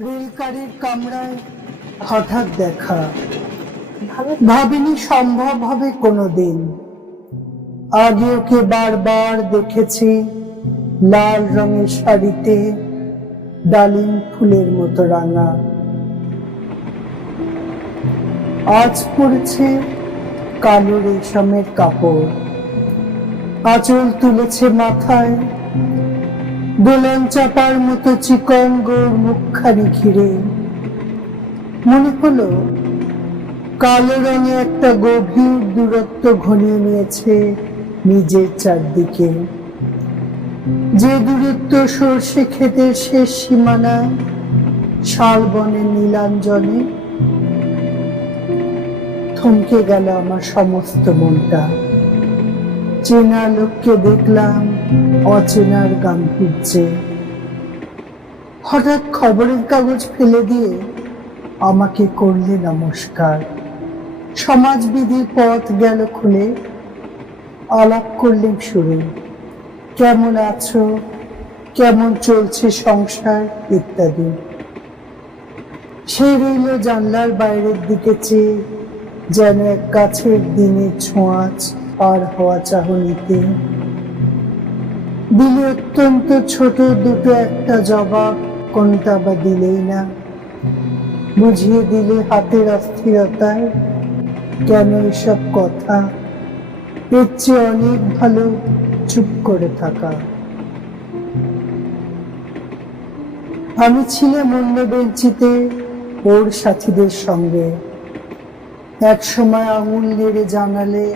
রেলগাড়ির কামরায় হঠাৎ দেখা, ভাবিনি সম্ভব হবে কোনোদিন। আগে ওকে বারবার দেখেছি লাল রঙের শাড়িতে, ডালিম ফুলের মতো রাঙা। আজ পড়েছে কালো রেশমের কাপড়, আঁচল তুলেছে মাথায়, দোলন চাপার মতো চিকন গোর মুখখানি ঘিরে। মনে হলো কালো রঙে একটা গভীর দূরত্ব ঘনিয়ে নিয়েছে নিজের চারদিকে, যে দূরত্ব সর্ষে ক্ষেতের শেষ সীমানায়, শালবনের নীলাঞ্জনে। থমকে গেল আমার সমস্ত মনটা। চেনা লোককে দেখলাম অচেনার গাম্ভীর্যে। হঠাৎ খবরের কাগজ ফেলে দিয়ে আমাকে করলে নমস্কার। সমাজবিধির পথ গেল খুলে, আলাপ করলেন শুরু। কেমন আছো, কেমন চলছে সংসার ইত্যাদি। সে রইল জানলার বাইরের দিকে চেয়ে, যেন এক গাছের দিনের ছোঁয়াচ পার হওয়া চাহনিতে। দিলে অত্যন্ত ছোট দুটো একটা জবাব, কোনটা বা দিলেই না। বুঝিয়ে দিলে হাতের অস্থিরতায় কেন এসব কথা, এর চেয়ে অনেক ভালো চুপ করে থাকা। আমি ছিলাম অন্য বেঞ্চিতে ওর সাথীদের সঙ্গে। এক সময় আঙুল নেড়ে জানালে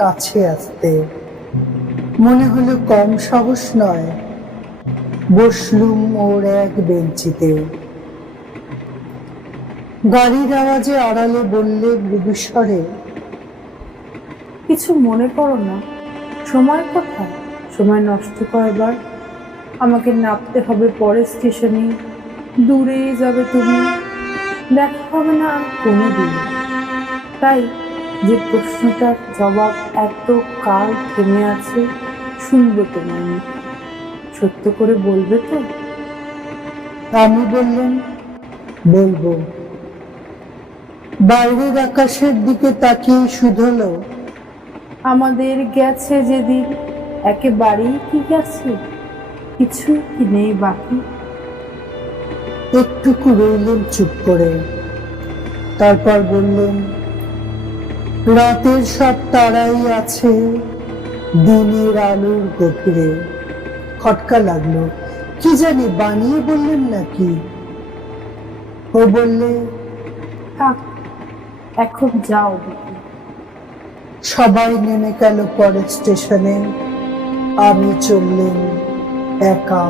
কাছে আসতে, মনে হলো কম সাহস নয়। বসলুম ওর এক বেঞ্চিতে। গাড়ির আওয়াজে আড়ালে বললে মৃদুস্বরে, কিছু মনে করো না, সময় কোথায়, সময় নষ্ট করবার। আমাকে নামতে হবে পরের স্টেশনে, দূরে যাবে তুমি, দেখা হবে না আর কোনোদিন। তাই যে প্রশ্নটার জবাব এত কাল থেমে আছে, শুনবো তোমার মুখে। সত্য করে বলবে তো? আমি বললাম বলবো। বাইরের আকাশের দিকে তাকিয়ে শুধলো, আমাদের গেছে যেদিন, একেবারেই কি গেছে, কিছু কি নেই বাকি। একটুকু রইলেন চুপ করে। তারপর বললেন, রাতের সব তারাই আছে দিনের আলোর গভীরে। খটকা লাগলো, কি জানি বানিয়ে বললেন নাকি। ও বললে, থাক, এখন যাও দেখি। সবাই নেমে গেল পরের স্টেশনে। আমি চললেন একা।